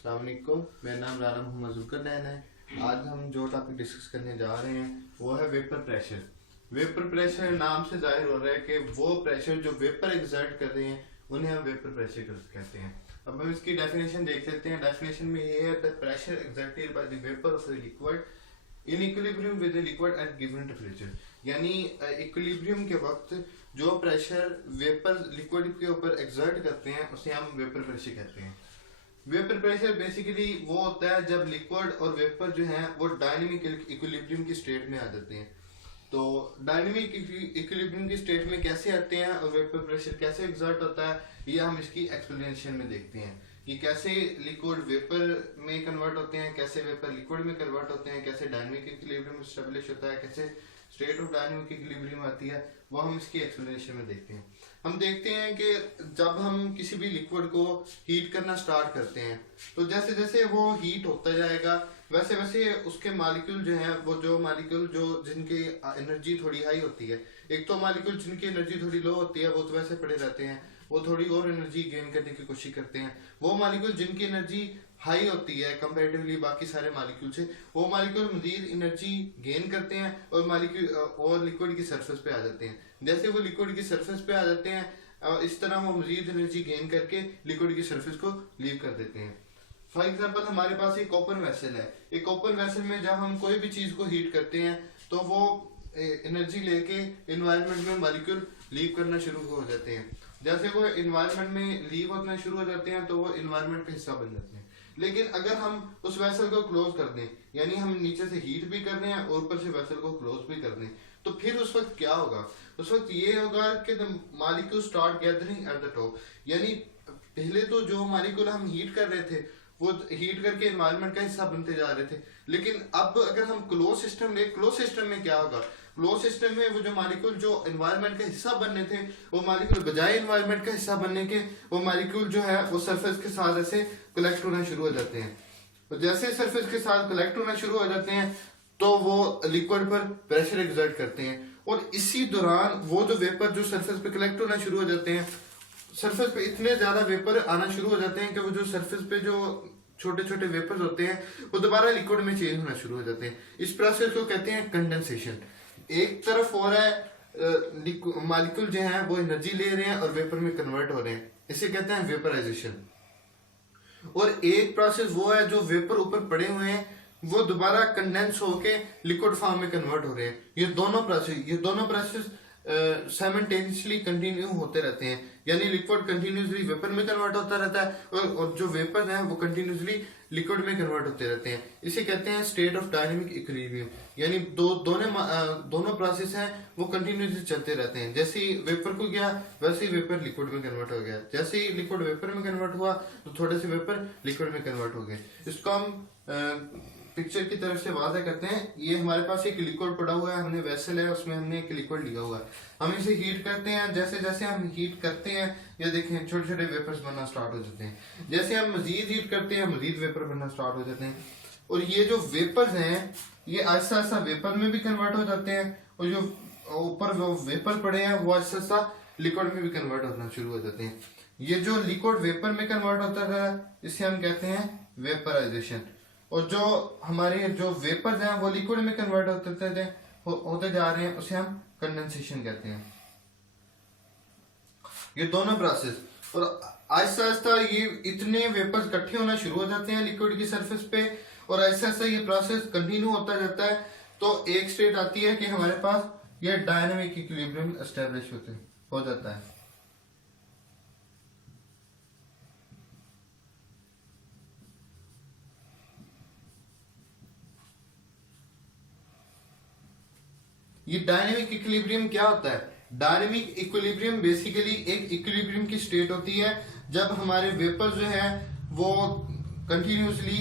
अस्सलाम वालेकुम, मेरा नाम राना मोहम्मद जुल्करनैन है। आज हम जो टॉपिक डिस्कस करने जा रहे हैं वो है वेपर प्रेशर। वेपर प्रेशर नाम से जाहिर हो रहा है कि वो प्रेशर जो वेपर एग्जर्ट कर रहे हैं उन्हें हम वेपर प्रेशर कहते हैं। अब हम इसकी डेफिनेशन देख लेते हैं। डेफिनेशन में ये है the pressure exerted by the vapour of the liquid in equilibrium with the liquid at given temperature. यानी इक्विलिब्रियम के वक्त जो प्रेशर वेपर लिक्विड के ऊपर एग्जर्ट करते हैं उसे हम वेपर प्रेशर कहते हैं। वेपर प्रेशर बेसिकली वो होता है जब लिक्विड और वेपर जो है वो डायनेमिक इक्विलिब्रियम की स्टेट में आ जाते हैं। तो डायनेमिक इक्विलिब्रियम की स्टेट में कैसे आते हैं और वेपर प्रेशर कैसे एग्जर्ट होता है, ये हम इसकी एक्सप्लेनेशन में देखते हैं कि कैसे लिक्विड वेपर में कन्वर्ट होते हैं, कैसे वेपर लिक्विड में कन्वर्ट होते हैं, कैसे डायनेमिक इक्विलिब्रियम एस्टेब्लिश होता है, कैसे स्टेट ऑफ डायनेमिक इक्विलिब्रियम आती है, वो हम इसकी एक्सप्लेनेशन में देखते हैं। हम देखते हैं कि जब हम किसी भी लिक्विड को हीट करना स्टार्ट करते हैं तो जैसे जैसे वो हीट होता जाएगा वैसे वैसे उसके मालिक्यूल जो हैं वो जो मालिक्यूल जो जिनकी एनर्जी थोड़ी हाई होती है, एक तो मालिक्यूल जिनकी एनर्जी थोड़ी लो होती है वो तो वैसे पड़े रहते हैं, वो थोड़ी और एनर्जी गेन करने की कोशिश करते हैं। वो मालिक्यूल जिनकी एनर्जी हाई होती है कंपैरेटिवली बाकी सारे मालिक्यूल से, वो मालिक्यूल मजीद एनर्जी गेन करते हैं और मालिक्यूल और लिक्विड की सरफेस पे आ जाते हैं। जैसे वो लिक्विड की सरफेस पे आ जाते हैं इस तरह वो मजीद एनर्जी गेन करके लिक्विड की सरफेस को लीव कर देते हैं। फॉर एग्जाम्पल हमारे पास एक ओपन वेसल है। एक ओपन वेसल में जब हम कोई भी चीज को हीट करते हैं तो वो एनर्जी लेके एनवायरनमेंट में मॉलिक्यूल लीव करना शुरू हो जाते हैं। जैसे वो एनवायरनमेंट में लीव होना शुरू हो जाते हैं तो वो एनवायरनमेंट का हिस्सा बन जाते हैं। लेकिन अगर हम उस वेसल को क्लोज कर दें, यानी हम नीचे से हीट भी कर रहे हैं और ऊपर से वेसल को क्लोज भी कर दें, तो फिर उस वक्त क्या होगा? उस वक्त ये होगा कि the molecule start gathering at the top. यानी पहले तो जो मॉलिक्यूल हम हीट कर रहे थे वो हीट करके एनवायरनमेंट का हिस्सा बनते जा रहे थे, लेकिन अब अगर हम क्लोज सिस्टम ले, क्लोज सिस्टम में क्या होगा? क्लोज सिस्टम में वो जो मॉलिक्यूल जो एनवायरनमेंट का हिस्सा बनने थे वो मॉलिक्यूल बजाय एनवायरनमेंट का हिस्सा बनने के वो मॉलिक्यूल जो है वो सरफेस के साथ ऐसे कलेक्ट होना शुरू हो जाते हैं। तो जैसे सरफेस के साथ कलेक्ट होना शुरू हो जाते हैं तो वो लिक्विड पर प्रेशर एग्जर्ट करते हैं और इसी दौरान वो जो वेपर जो सरफेस पे कलेक्ट होना शुरू हो जाते हैं, सरफेस पे इतने ज्यादा वेपर आना शुरू हो जाते हैं कि वो जो सरफेस पे जो छोटे छोटे वेपर्स होते हैं वो दोबारा लिक्विड में चेंज होना शुरू हो जाते हैं। इस प्रोसेस को कहते हैं कंडेंसेशन। एक तरफ हो रहा है मॉलिक्यूल जो है वो एनर्जी ले रहे हैं और वेपर में कन्वर्ट हो रहे हैं, इसे कहते हैं वेपराइजेशन। और एक प्रोसेस वो है जो वेपर ऊपर पड़े हुए हैं वो दोबारा कंडेंस होके लिक्विड फॉर्म में कन्वर्ट हो रहे हैं। ये दोनों प्रोसेस साइमल्टेनियसली कंटिन्यू होते रहते हैं। यानी लिक्विड कंटिन्यूसली वेपर में कन्वर्ट होता रहता है और जो वेपर है वो कंटिन्यूसली लिक्विड में कन्वर्ट होते रहते हैं। इसे कहते हैं स्टेट ऑफ डायनेमिक इक्विलिब्रियम। यानी दोनों प्रोसेस हैं वो कंटिन्यूसली चलते रहते हैं। जैसे ही वेपर को गया वैसे ही वेपर लिक्विड में कन्वर्ट हो गया, जैसे ही लिक्विड वेपर में कन्वर्ट हुआ तो थोड़े से वेपर लिक्विड में कन्वर्ट हो गए। इसको हम पिक्चर की तरफ से वादा करते हैं। ये हमारे पास एक लिक्विड पड़ा हुआ है, हमने वेसल है उसमें हमने एक लिक्विड लिया हुआ है, हम इसे हीट करते हैं। जैसे जैसे हम हीट करते हैं ये देखें छोटे छोटे वेपर्स बनना स्टार्ट हो जाते हैं। जैसे हम मजीद हीट करते हैं मजीद वेपर बनना स्टार्ट हो जाते हैं और ये जो वेपर्स हैं ये आहिस्ता आहिस्ता वेपर में भी कन्वर्ट हो जाते हैं और जो ऊपर वो वेपर पड़े हैं वो आहिस्ता आहिस्ता लिक्विड में भी कन्वर्ट होना शुरू हो जाते हैं। ये जो लिक्विड वेपर में कन्वर्ट होता है इसे हम कहते हैं वेपराइजेशन। और जो हमारे जो वेपर्स हैं वो लिक्विड में कन्वर्ट होते जा रहे हैं उसे हम कंडेंसेशन कहते हैं। ये दोनों प्रोसेस और आहिस्ता आहिस्ता ये इतने वेपर्स इकट्ठे होना शुरू हो जाते हैं लिक्विड की सरफेस पे और आहिस्ता आहिस्ता ये प्रोसेस कंटिन्यू होता जाता है। तो एक स्टेट आती है कि हमारे पास ये डायनेमिक इक्विलिब्रियम एस्टेब्लिश हो जाता है। ये डायनेमिक इक्विलिब्रियम क्या होता है? डायनेमिक इक्विलिब्रियम बेसिकली एक इक्विलिब्रियम की स्टेट होती है जब हमारे वेपर जो है वो कंटिन्यूसली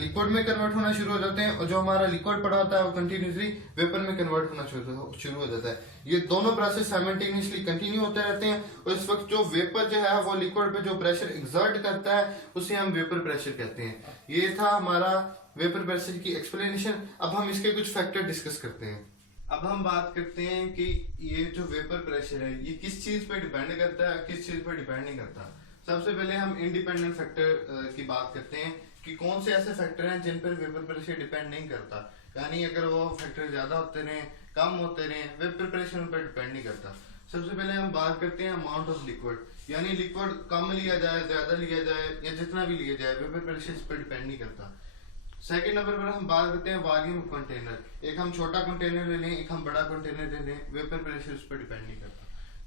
लिक्विड में कन्वर्ट होना शुरू हो जाते हैं और जो हमारा लिक्विड पड़ा होता है वो कंटिन्यूसली वेपर में कन्वर्ट होना शुरू हो जाता है। ये दोनों प्रोसेस साइमल्टेनियसली कंटिन्यू होते रहते हैं और इस वक्त जो वेपर जो है वो लिक्विड पे जो प्रेशर एग्जर्ट करता है उसे हम वेपर प्रेशर कहते हैं। ये था हमारा वेपर प्रेशर की एक्सप्लेनेशन। अब हम इसके कुछ फैक्टर डिस्कस करते हैं। अब हम बात करते हैं कि ये जो वेपर प्रेशर है ये किस चीज पे डिपेंड करता है, किस चीज पे डिपेंड नहीं करता। सबसे पहले हम इंडिपेंडेंट फैक्टर की बात करते हैं कि कौन से ऐसे फैक्टर हैं जिन पर वेपर प्रेशर डिपेंड नहीं करता, यानी अगर वो फैक्टर ज्यादा होते रहे कम होते रहे वेपर प्रेशर उन पर डिपेंड नहीं करता। सबसे पहले हम बात करते हैं अमाउंट ऑफ लिक्विड, यानी लिक्विड कम लिया जाए ज्यादा लिया जाए या जितना भी लिया जाए वेपर प्रेशर इस पर डिपेंड नहीं करता। सेकंड नंबर पर हम बात करते हैं वॉल्यूम ऑफ कंटेनर, एक हम छोटा कंटेनर ले लें एक हम बड़ा कंटेनर ले लें वेपर प्रेशर उस पर डिपेंड नहीं करता।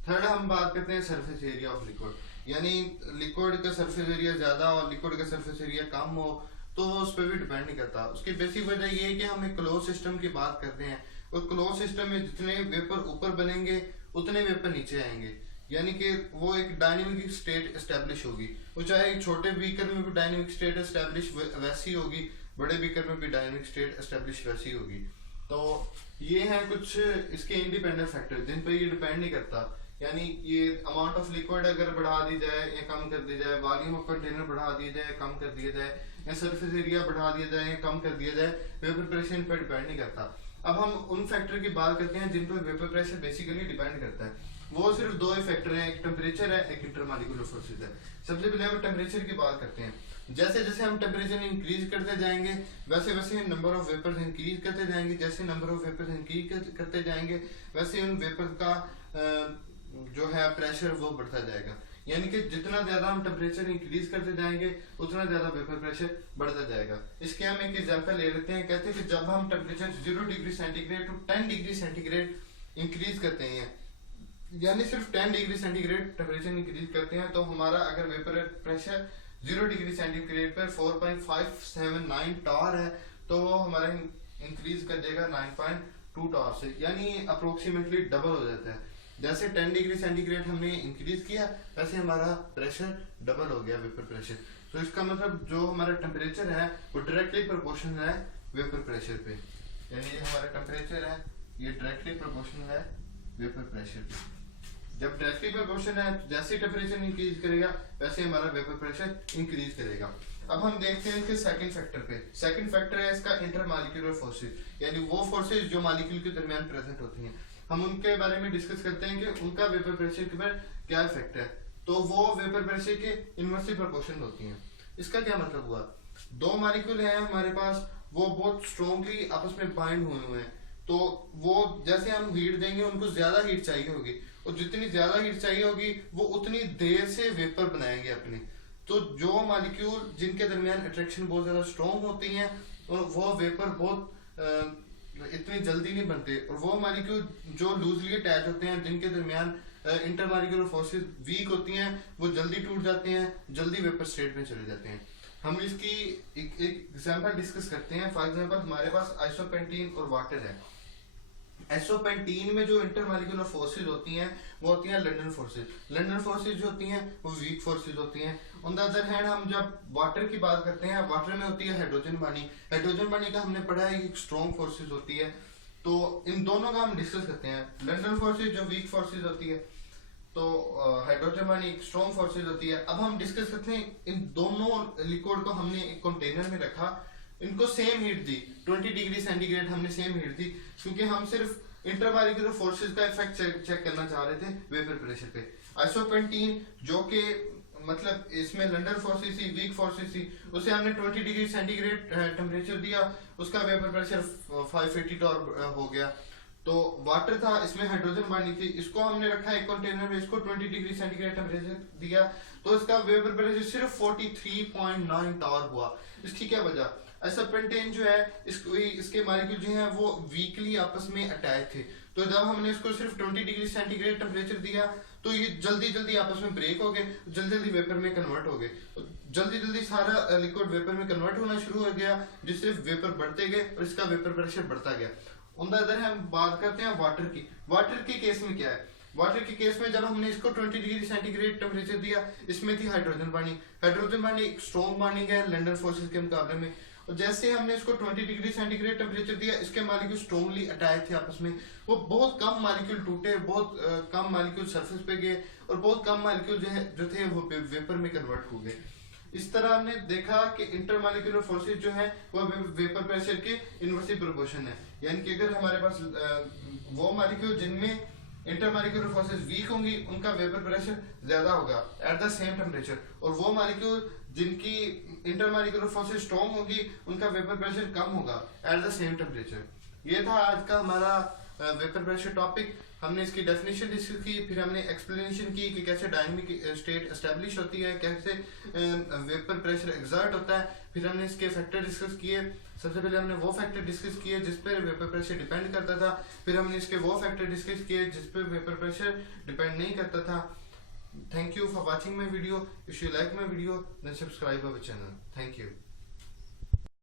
थर्ड हम बात करते हैं सरफेस एरिया ऑफ लिक्विड, यानी लिक्विड का सरफेस एरिया ज्यादा और लिक्विड का सरफेस एरिया कम हो तो वो उस पर भी डिपेंड नहीं करता। उसकी बेसिक वजह ये है कि हम एक क्लोज सिस्टम की बात करते हैं और क्लोज सिस्टम में जितने वेपर ऊपर बनेंगे उतने वेपर नीचे आएंगे, यानी कि वो एक डायनेमिक स्टेट एस्टेब्लिश होगी। वो चाहे एक छोटे बीकर में भी डायनेमिक स्टेट एस्टेब्लिश वैसी होगी, बड़े बीकर में भी डायनेमिक स्टेट एस्टेब्लिश वैसी होगी। तो ये हैं कुछ इसके इंडिपेंडेंट फैक्टर जिन पर ये डिपेंड नहीं करता, यानी ये अमाउंट ऑफ लिक्विड अगर बढ़ा दी जाए या कम कर दी जाए, वॉल्यूम ऑफ कंटेनर बढ़ा दिया जाए कम कर दिया जाए या सरफेस एरिया बढ़ा दिया जाए या कम कर दिया जाए, वेपर प्रेशर इन पर डिपेंड नहीं करता। अब हम उन फैक्टर की बात करते हैं जिन पर वेपर प्रेशर बेसिकली डिपेंड करता है। वो सिर्फ दो ही फैक्टर हैं, एक टेम्परेचर है एक इंटरमॉलिक्यूलर फोर्सेज है। सबसे पहले हम टेम्परेचर की बात करते हैं। जैसे जैसे हम टेम्परेचर इंक्रीज करते जाएंगे वैसे वैसे नंबर ऑफ वेपर्स इंक्रीज करते जाएंगे, जैसे नंबर ऑफ वेपर्स इंक्रीज करते जाएंगे वैसे उन वेपर का जो है प्रेशर वो बढ़ता जाएगा, यानी कि जितना ज्यादा हम टेम्परेचर इंक्रीज करते जाएंगे उतना ज्यादा वेपर प्रेशर बढ़ता जाएगा। इसके हम एक एग्जांपल ले लेते हैं। कहते हैं कि जब हम temperature 0 degree centigrade to 10 degree centigrade increase करते हैं, यानी सिर्फ 10 डिग्री सेंटीग्रेड टेम्परेचर इंक्रीज करते हैं, तो हमारा अगर वेपर प्रेशर 0 डिग्री सेंटीग्रेड पर 4.579 टार है तो वो हमारा इंक्रीज कर देगा 9.2 टार से, यानी अप्रोक्सीमेटली डबल हो जाता है। जैसे 10 डिग्री सेंटीग्रेड हमने इंक्रीज किया वैसे हमारा प्रेशर डबल हो गया वेपर प्रेशर। तो इसका मतलब जो हमारा टेम्परेचर है वो डायरेक्टली प्रोपोर्शनल है वेपर प्रेशर पे, यानी ये हमारा टेम्परेचर है ये डायरेक्टली प्रोपोर्शनल है वेपर प्रेशर पे। जब डायरेक्टली प्रोपोर्शनल है तो जैसे टेम्परेचर इंक्रीज करेगा वैसे हमारा वेपर प्रेशर इंक्रीज करेगा। अब हम देखते हैं इसके सेकंड फैक्टर पे। सेकंड फैक्टर है इसका इंटरमॉलिक्यूलर फोर्सेज, यानी वो फोर्सेज जो मॉलिक्यूल के दरमियान प्रेजेंट होती हैं। हम उनके बारे में डिस्कस करते हैं कि उनका वेपर प्रेशर के पर क्या इफेक्ट है। तो वो वेपर प्रेशर के इनवर्सली प्रोपोर्शनल होती हैं। इसका क्या मतलब हुआ, दो मॉलिक्यूल हैं हमारे पास, वो बहुत स्ट्रॉन्गली आपस में बाइंड हुए हैं, तो वो जैसे हम हीट देंगे उनको ज्यादा हीट चाहिए होगी और जितनी ज्यादा हीट चाहिए होगी वो उतनी देर से वेपर बनाएंगे अपने। तो जो मॉलिक्यूल जिनके दरमियान अट्रैक्शन बहुत ज्यादा स्ट्रॉन्ग होती है और वो वेपर बहुत इतनी जल्दी नहीं बनते, और वो मॉलिक्यूल जो लूजली अटैच होते हैं जिनके दरमियान इंटरमॉलिक्यूलर फोर्सेस वीक होती हैं वो जल्दी टूट जाते हैं, जल्दी वेपर स्टेट में चले जाते हैं। हम इसकी एक एग्जांपल डिस्कस करते हैं। फॉर एग्जांपल हमारे पास आइसोपेंटीन और वाटर है। आइसोपेंटीन में जो इंटरमॉलिक्यूलर फोर्सेस होती हैं वो होती हैं लंडन फोर्सेस। लंडन फोर्सेस जो होती हैं वो वीक फोर्सेस होती हैं। ऑन द अदर हैंड हम जब वाटर की बात करते हैं, वाटर में होती है हाइड्रोजन बॉन्डिंग। हाइड्रोजन बॉन्डिंग का हमने पढ़ा है एक स्ट्रॉन्ग फोर्सेस होती है, तो इन दोनों का हम डिस्कस करते हैं। लंडन फोर्सेस जो वीक फोर्सेस होती है, तो हाइड्रोजन बॉन्डिंग स्ट्रॉन्ग फोर्सेस होती है। अब हम डिस्कस करते हैं इन दोनों लिक्विड को हमने एक कंटेनर में रखा, इनको सेम हीट दी 20 डिग्री सेंटीग्रेड हमने सेम हीट दी, क्योंकि हम सिर्फ इंटरमॉलिक्यूलर फोर्सेस का इफेक्ट चेक करना चाह रहे थे वेपर प्रेशर पे। आइसोपेंटीन जो कि मतलब इसमें लंडन फोर्सेस थी, वीक फोर्सेस थी, उसे हमने 20 डिग्री सेंटीग्रेड टेम्परेचर दिया, उसका वेपर प्रेशर 580 टॉर हो गया। तो वाटर था, इसमें हाइड्रोजन बॉन्डिंग थी, इसको हमने रखा एक कंटेनर में, इसको 20 डिग्री सेंटीग्रेड टेम्परेचर दिया, तो इसका वेपर प्रेशर सिर्फ 43.9 टॉर हुआ। इसकी क्या वजह, आइसोपेंटेन जो है इसके मॉलिक्यूल जो है वो वीकली आपस में अटैच थे, तो जब हमने इसको सिर्फ 20 डिग्री सेंटीग्रेड टेम्परेचर दिया तो ये जल्दी जल्दी आपस में ब्रेक हो गए, जल्दी जल्दी वेपर में कन्वर्ट हो गए, जल्दी जल्दी सारा लिक्विड वेपर में कन्वर्ट होना शुरू हो गया, जिससे वेपर बढ़ते गए और इसका वेपर प्रेशर बढ़ता गया। ऑन द अदर हम बात करते हैं वाटर की। वाटर के केस में क्या है, वाटर के केस में जब हमने इसको 20 डिग्री सेंटीग्रेड टेम्परेचर दिया, इसमें थी हाइड्रोजन बॉन्डिंग। हाइड्रोजन बॉन्डिंग एक स्ट्रॉन्ग बॉन्डिंग है लंडन फोर्सेस के मुकाबले में, और जैसे हमने इसको 20 डिग्री सेंटीग्रेड टेम्परेचर दिया, इसके मॉलिक्यूल स्ट्रॉन्गली अटैच थे आपस में, वो बहुत कम मॉलिक्यूल टूटे, बहुत कम मॉलिक्यूल सरफेस पे गए और बहुत कम मॉलिक्यूल जो थे वो वेपर में कन्वर्ट हो गए। इस तरह हमने देखा कि इंटरमॉलिक्यूलर फोर्सेस जो है वो वेपर प्रेशर के इनवर्सली प्रोपोर्शन है, यानी कि अगर हमारे पास वो मॉलिक्यूल जिनमें इंटरमॉलिक्यूलर फोर्सेस वीक होंगी उनका वेपर प्रेशर ज्यादा होगा एट द सेम टेम्परेचर, और वो मॉलिक्यूल जिनकी इंटरमॉलिक्यूलर फोर्सेस स्ट्रॉन्ग होगी उनका वेपर प्रेशर कम होगा एट द सेम टेम्परेचर। ये था आज का हमारा वेपर प्रेशर टॉपिक। हमने इसकी डेफिनेशन डिस्कस की, फिर हमने एक्सप्लेनेशन की कि कैसे डायनामिक स्टेट एस्टेब्लिश होती है, कैसे वेपर प्रेशर एग्जर्ट होता है, फिर हमने इसके फैक्टर डिस्कस किए। सबसे पहले हमने वो फैक्टर डिस्कस किए जिस पर वेपर प्रेशर डिपेंड करता था, फिर हमने इसके वो फैक्टर डिस्कस किए जिस पर वेपर प्रेशर डिपेंड नहीं करता था। Thank you for watching my video. If you like my video, then subscribe our channel. Thank you.